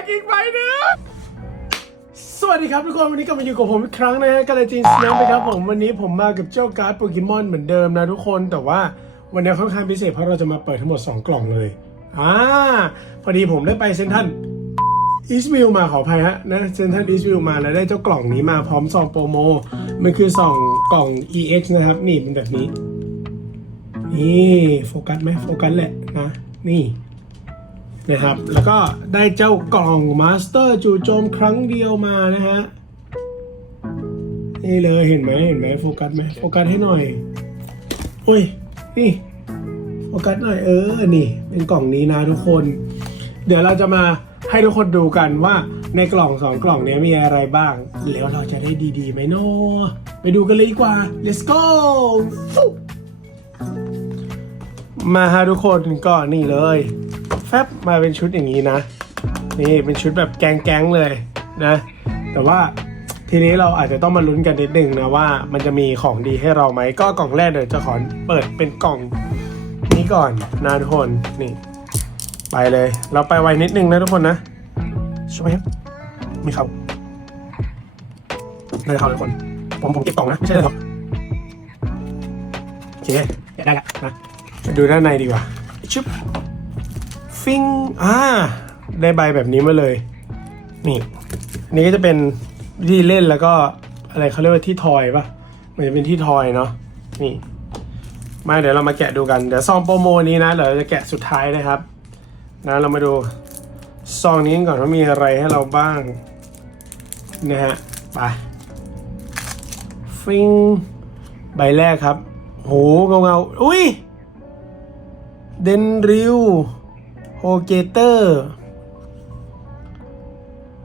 กอีกใบหนึงสวัสดีครับทุกคนวันนี้กลับมาอยู่กับผมอีกครั้งนะฮะกาลจีนสแนปนะครับผมวันนี้ผมมากับเจ้าการ์ดโปเกมอนเหมือนเดิมนะทุกคนแต่ว่าวันนี้ค่อนข้างพิเศษเพราะเราจะมาเปิดทั้งหมด 2 กล่องเลยอ่าพอดีผมได้ไปเซนทันอีสวิลมาขออภัยฮะนะเซนทันอีสวิลมาแล้วได้เจ้ากล่องนี้มาพร้อมซองโปรโมมันคือซองกล่อง EX นะครับ นี่เป็นแบบนี้ นี่โฟกัสไหมโฟกัสแหละนะนี่ นะครับ แล้วก็ได้เจ้ากล่องมาสเตอร์จู่โจมครั้งเดียวมานะฮะ นี่เลยเห็นไหมเห็นไหมโฟกัสไหมโฟกัสให้หน่อย โอ้ย นี่โฟกัสหน่อยเออ นี่ เป็นกล่องนี้นะทุกคน เดี๋ยวเราจะมาให้ทุกคนดูกันว่าในกล่องสองกล่องนี้มีอะไรบ้าง แล้วเราจะได้ดีๆไหมเนไปดูกันเลยดีกว่า let's go มาฮะทุกคนก็นี่เลย แฟบมาเป็นชุดอย่างนี้นะ นี่เป็นชุดแบบแก๊งๆเลยนะ แต่ว่าทีนี้เราอาจจะต้องมาลุ้นกันนิดนึงนะว่ามันจะมีของดีให้เราไหมก็กล่องแรกเดี๋ยวจะขอเปิดเป็นกล่องนี้ก่อนนะทุกคนนี่ ไปเลย เราไปไวนิดนึงนะทุกคนนะช่วยครับมีเขาเลยเขาทุกคน ผมผมเก็บกล่องนะไม่ใช่เลยหรอกโอเคได้ละนะดูด้านในดีกว่าชุบ ฟิงอ่าได้ใบแบบนี้มาเลย นี่อันนี้ก็จะเป็นวิธีเล่นแล้วก็อะไรเขาเรียกว่าที่ทอยปะมันจะเป็นที่ทอยเนาะนี่มาเดี๋ยวเรามาแกะดูกันเดี๋ยวซองโปรโมนี้นะเดี๋ยวเราจะแกะสุดท้ายนะครับนะเรามาดูซองนี้ก่อนว่ามีอะไรให้เราบ้างนะฮะไปฟิงใบแรกครับ โหเงาเงาอุ้ยเดนริว โฮเกเตอร์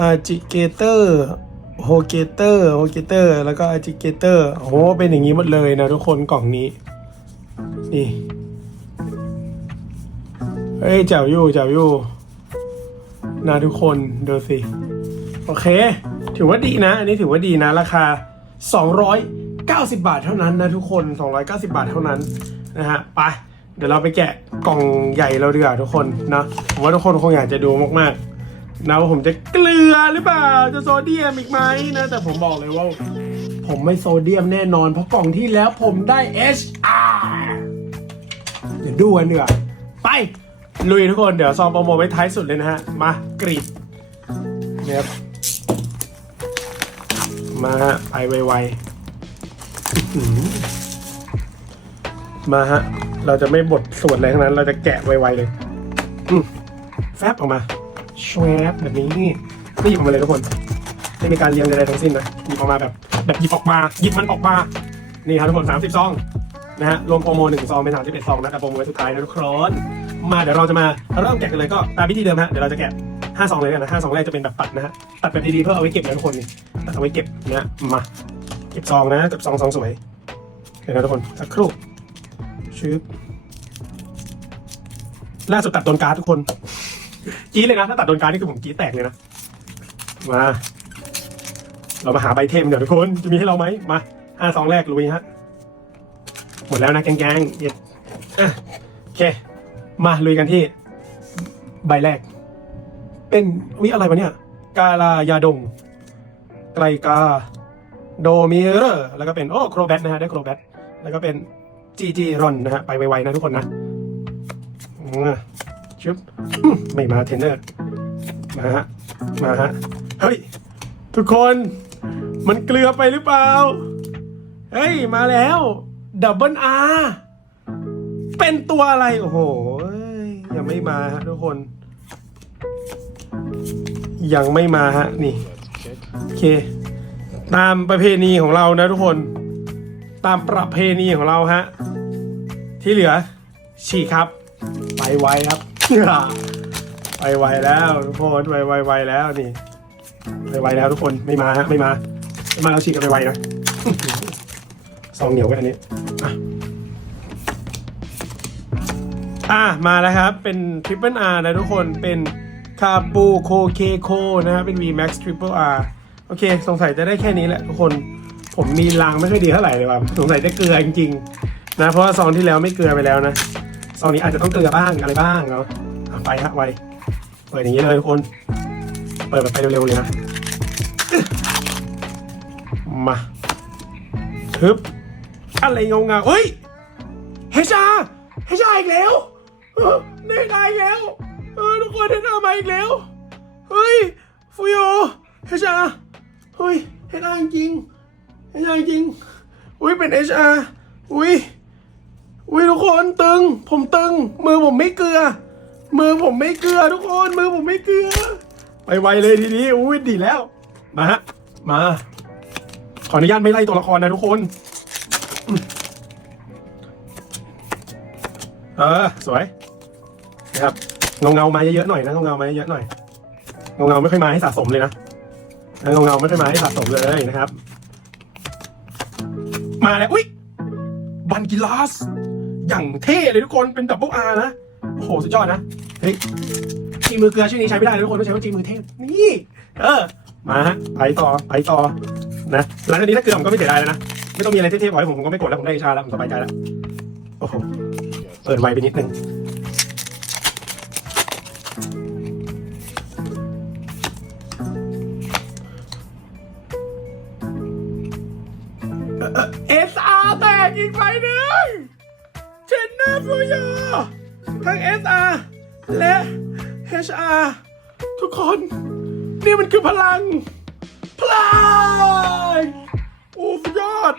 อาจิเกเตอร์โฮเกเตอร์โฮเกเตอร์แล้วก็อาจิเกเตอร์โหเป็นอย่างนี้หมดเลยนะทุกคนกล่องนี้ นี่ เฮ้ยเจ๋วอยู่เจ๋วอยู่นะทุกคนดูสิ โอเค ถือว่าดีนะ อันนี้ถือว่าดีนะ ราคา 290 บาทเท่านั้นนะทุกคน 290 บาทเท่านั้นนะฮะไป เดี๋ยวเราไปแกะกล่องใหญ่เราดีกว่าทุกคนนะผมว่าทุกคนคงอยากจะดูมากๆนะว่าผมจะเกลือหรือเปล่าจะโซเดียมอีกไหมนะแต่ผมบอกเลยว่า ผมไม่โซเดียมแน่นอน เพราะกล่องที่แล้วผมได้ HR เดี๋ยวดูกันดีกว่าไป ลุยทุกคนเดี๋ยวซองโปรโมทไว้ท้ายสุดเลยนะฮะ มากรีดเนี่ยครับมาฮะไปไวๆ มาฮะ เราจะไม่บดส่วนอะไรทั้งนั้น เราจะแกะไวๆเลยแฟบออกมาชวบแบบนี้นี่ไม่หยิบออกมาเลยทุกคนไม่มีการเรียงใดๆทั้งสิ้นนะหยิบออกมาแบบ แบบหยิบออกมาหยิบมันออกมานี่ครับทุกคน30ซองนะฮะรวมโปรโมหนึ่งซองเป็น31ซองนะแต่โปรโมไว้สุดท้ายนะทุกคนมาเดี๋ยวเราจะมาเริ่มแกะกันเลยก็ตามพิธีเดิมฮะเดี๋ยวเราจะแกะห้าซองเลยกันนะห้าซองแรกจะเป็นแบบตัดนะฮะตัดแบบดีๆเพื่อเอาไว้เก็บนะทุกคนนี่ตัดเอาไว้เก็บนะมาเก็บซองนะเก็บซองซองสวยเดี๋ยวนะทุกคนสักครู่ ชืบล่าสุดตัดโดนการ์ดทุกคนกรี้เลยนะถ้าตัดโดนการ์ดนี่คือผมกรี้แตกเลยนะ มา เรามาหาใบเทมเดี๋ยวทุกคนจะมีให้เราไหมมาห้าซองแรกลุยฮะหมดแล้วนะแกงๆเย็ดอะโอเค มาลุยกันที่ ใบแรก เป็นวิอะไรวะเนี่ย กาลายาดง ไกลกา โดมิเรอร์แล้วก็เป็นโอ้โครแบทนะฮะได้โครแบทแล้วก็เป็น จีจีรอนนะฮะ ไปไวๆนะทุกคนนะชุบไม่มาเทรนเนอร์ มาฮะ มาฮะ เฮ้ย ทุกคน มันเกลือไปหรือเปล่า เฮ้ย มาแล้วดับเบิลอาร์เป็นตัวอะไร โอ้โหยยังไม่มาฮะทุกคน ยังไม่มาฮะ นี่ โอเค ตามประเพณีของเรานะทุกคน ตามประเพณีของเราฮะ ที่เหลือฉีกครับ ไปไวครับ ไปไวแล้วทุกคนไปไวไวแล้วนี่ไปไวแล้วทุกคนไม่มาฮะไม่มาไม่มาเราฉีกกันไปไวนะซองเหนียวไว้อันนี้อะมาแล้วครับ เป็น Triple R นะทุกคนเป็นคาบูโคเคโคนะครับเป็น V Max Triple R โอเค สงสัยจะได้แค่นี้แหละทุกคนผมมีรางไม่ค่อยดีเท่าไหร่เลยว่ะสงสัยจะเกลือจริงๆ นะเพราะว่าซองที่แล้วไม่เกลือไปแล้วนะซองนี้อาจจะต้องเกลือบ้างอะไรบ้างเนาะไปฮะไวเปิดอย่างนี้เลยทุกคน เปิดแบบไปเร็วๆเลยนะ มาฮึบอะไรเงาเงาๆเฮ้ยเฮชาเฮชาอีกแล้วเนได้อีกแล้วเออทุกคนเฮชามาอีกแล้วเฮ้ยฟูโยเฮชาเฮ้ยเฮชาจริงเฮชาจริงอุ้ยเป็นเฮชาอุ้ย อุ้ยทุกคนตึง ผมตึง มือผมไม่เกลือ มือผมไม่เกลือ ทุกคน มือผมไม่เกลือ ไปไวเลยทีนี้อุ้ยดีแล้ว มาฮะ มา ขออนุญาตไม่ไล่ตัวละครนะทุกคน เออ สวยนะครับเงาเงามาเยอะๆหน่อยนะเงาเงามาเยอะๆหน่อยเงาเงาไม่ค่อยมาให้สะสมเลยนะเงาเงาไม่ค่อยมาให้สะสมเลยนะครับ มาแล้วอุ้ยบันกิลาส อย่างเท่เลยทุกคนเป็นดับเบิลอาร์นะ โอ้โห สุดยอดนะ เฮ้ยจีมือเกลือชื่อนี้ใช้ไม่ได้ทุกคนต้องใช้ว่าจีมือเทพ นี่ เออ มาฮะไปต่อไปต่อนะหลังจากนี้ถ้าเกลือผมก็ไม่เสียดายแล้วนะ ไม่ต้องมีอะไรเทพๆไว้ผมผมก็ไม่กดแล้วผมได้ชาแล้วผมสบายใจแล้ว โอ้โห เปิดไวไปนิดนึงเอสอาร์แตกอีกไฟหนึ่ง นเนอร์ฟูยอทั้ง SR และ HR ทุกคน นี่มันคือพลัง พลังโอ้สุดยอด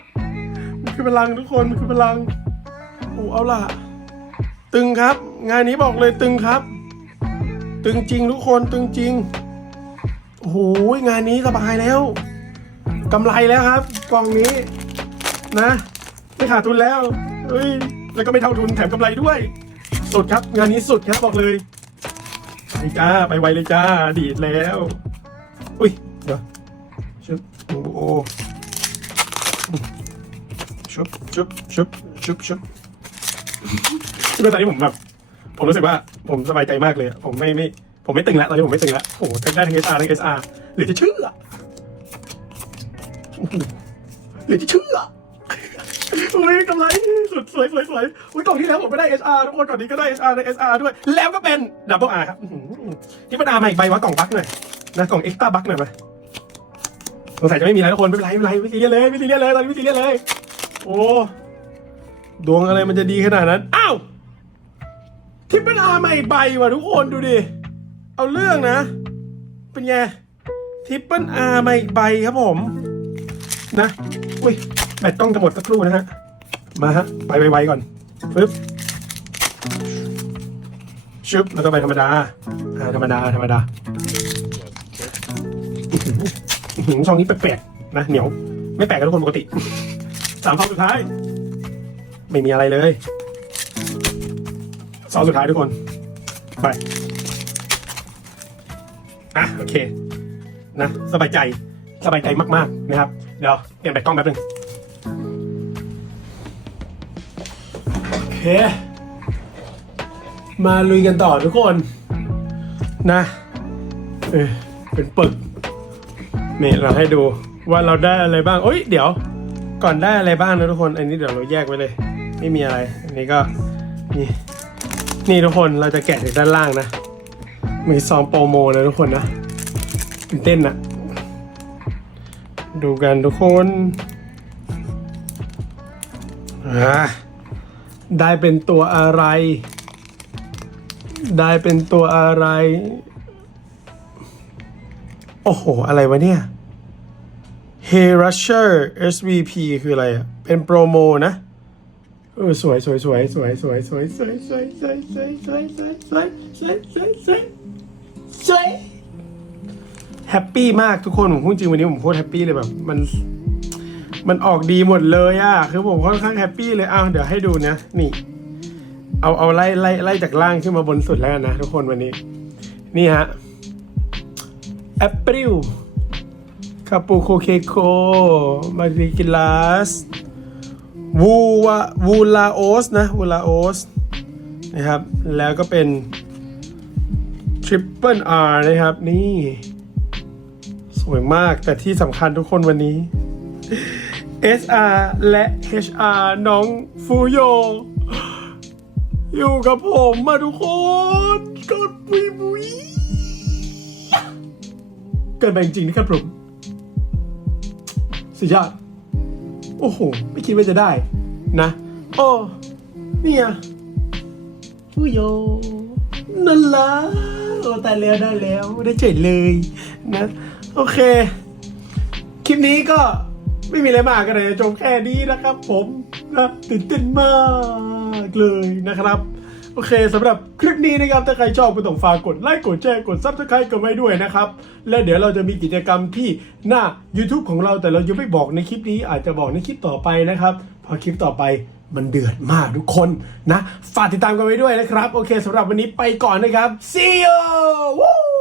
มันคือพลังทุกคน มันคือพลังโอ้เอาล่ะ ตึงครับ งานนี้บอกเลยตึงครับ ตึงจริงทุกคนตึงจริงโอ้โหงานนี้สบายแล้วกำไรแล้วครับ กล่องนี้นะไม่ขาดทุนแล้วเฮ้ย แล้วก็ไม่เท่าทุนแถมกำไรด้วย สุดครับ งานนี้สุดครับบอกเลยไปจ้าไปไวเลยจ้า ดีดแล้ว อุ้ยเดี๋ยวชุบโอ้โหชุบชุบชุบชุบชุบคือตอนนี้ผมแบบผมรู้สึกว่าผมสบายใจมากเลย ผมไม่ไม่ผมไม่ตึงล้วตอนนี้ผมไม่ตึงล้วโอ้โหทั้งได้ทั้ง SR ทั้ง SR หรือจะเชื่อหรือจะเชื่อโอ้ยกำไร สุดสวยสวยสวยอุ้ยกล่องที่แล้วผมก็ได้ SR ทุกคนก่อนนี้ก็ได้ SR ใน SR ด้วย แล้วก็เป็นดับเบิล R ครับที่มันอามาอีกใบวะกล่องบั๊กหน่อยนะกล่องเอ็กซ์ต้าบั๊กหน่อยมาสงสัยจะไม่มีอะไรทุกคนไม่เป็นไรไม่เป็นไรไม่ซีเรียสเลยไม่ซีเรียสเลยตอนนี้ไม่ซีเรียสเลย โอ้ดวงอะไรมันจะดีขนาดนั้นอ้าวที่มันอามาอีกใบว่ะทุกคนดูดิเอาเรื่องนะ เป็นไงทิปเปิลอาร์มาอีกใบครับผม นะ อุ้ยแบตต้องจะหมดสักครู่นะฮะ มาฮะ ไปไวๆก่อนปึ๊บชึบแล้วก็ไปธรรมดาอ่าธรรมดา ธรรมดาหืออื้อหือช่องนี้แปลกๆนะเหนียว ไม่แปลกกับทุกคนปกติ สามซองสุดท้าย ไม่มีอะไรเลยซองสุดท้ายทุกคน ไป อะ โอเค นะ สบายใจ สบายใจมาก ๆ นะครับ เดี๋ยวเปลี่ยนแบตกล้องแป๊บนึง มาลุยกันต่อทุกคนนะเออเป็นปึกนี่เราให้ดูว่าเราได้อะไรบ้างเอ้ยเดี๋ยว ก่อนได้อะไรบ้างนะทุกคน อันนี้เดี๋ยวเราแยกไว้เลย ไม่มีอะไร อันนี้ก็นี่นี่ทุกคนเราจะแกะจากด้านล่างนะ มีซองโปรโมนะทุกคนนะตื่นเต้นนะดูกันทุกคนอ่า ได้เป็นตัวอะไร ได้เป็นตัวอะไร โอ้โห อะไรวะเนี่ย Hey Rusher SVP คืออะไรอะ เป็นโปรโมนะ เออสวยสวยสวยสวยสวยสวยสวยสวยสวยสวยสวยสวยสวยสวยสวยสวยสวยแฮปปี้มากทุกคน ผมพูดจริงวันนี้ผมโคตรแฮปปี้เลยแบบมัน มันออกดีหมดเลยอะคือผมค่อนข้างแฮปปี้เลยอ้าวเดี๋ยวให้ดูนะ นี่ เอาเอาไล่ไล่ไล่จากล่างขึ้นมาบนสุดแล้วกันนะทุกคนวันนี้ นี่ฮะแอปเปิลคาปูโคเคโคมาริกิลาสวูวาวูลาโอสนะวูลาโอสนะครับ แล้วก็เป็น Triple R นะครับ นี่ สวยมากแต่ที่สำคัญทุกคนวันนี้ SR และ HR น้องฟูโย อยู่กับผมมาทุกคนกดปุยปุยกินไปจริงๆนะครับผมสุดยอด โอ้โห ไม่คิดว่าจะได้นะโอ้นี่อะอุยโยนั่นละโอ้ตายแล้วได้แล้วได้เฉยเลยนะ โอเค คลิปนี้ก็ ไม่มีอะไรมากกันเลยจบแค่นี้นะครับผมนะตื่นเต้นมากเลยนะครับ โอเคสำหรับคลิปนี้นะครับ ถ้าใครชอบก็ต้องฝากกดไลค์กดแชร์กดซับสไครต์กันไว้ด้วยนะครับ และเดี๋ยวเราจะมีกิจกรรมที่หน้า YouTube ของเราแต่เรายังไม่บอกในคลิปนี้อาจจะบอกในคลิปต่อไปนะครับพอคลิปต่อไปมันเดือดมากทุกคนนะ ฝากติดตามกันไว้ด้วยนะครับ โอเคสำหรับวันนี้ไปก่อนนะครับ see you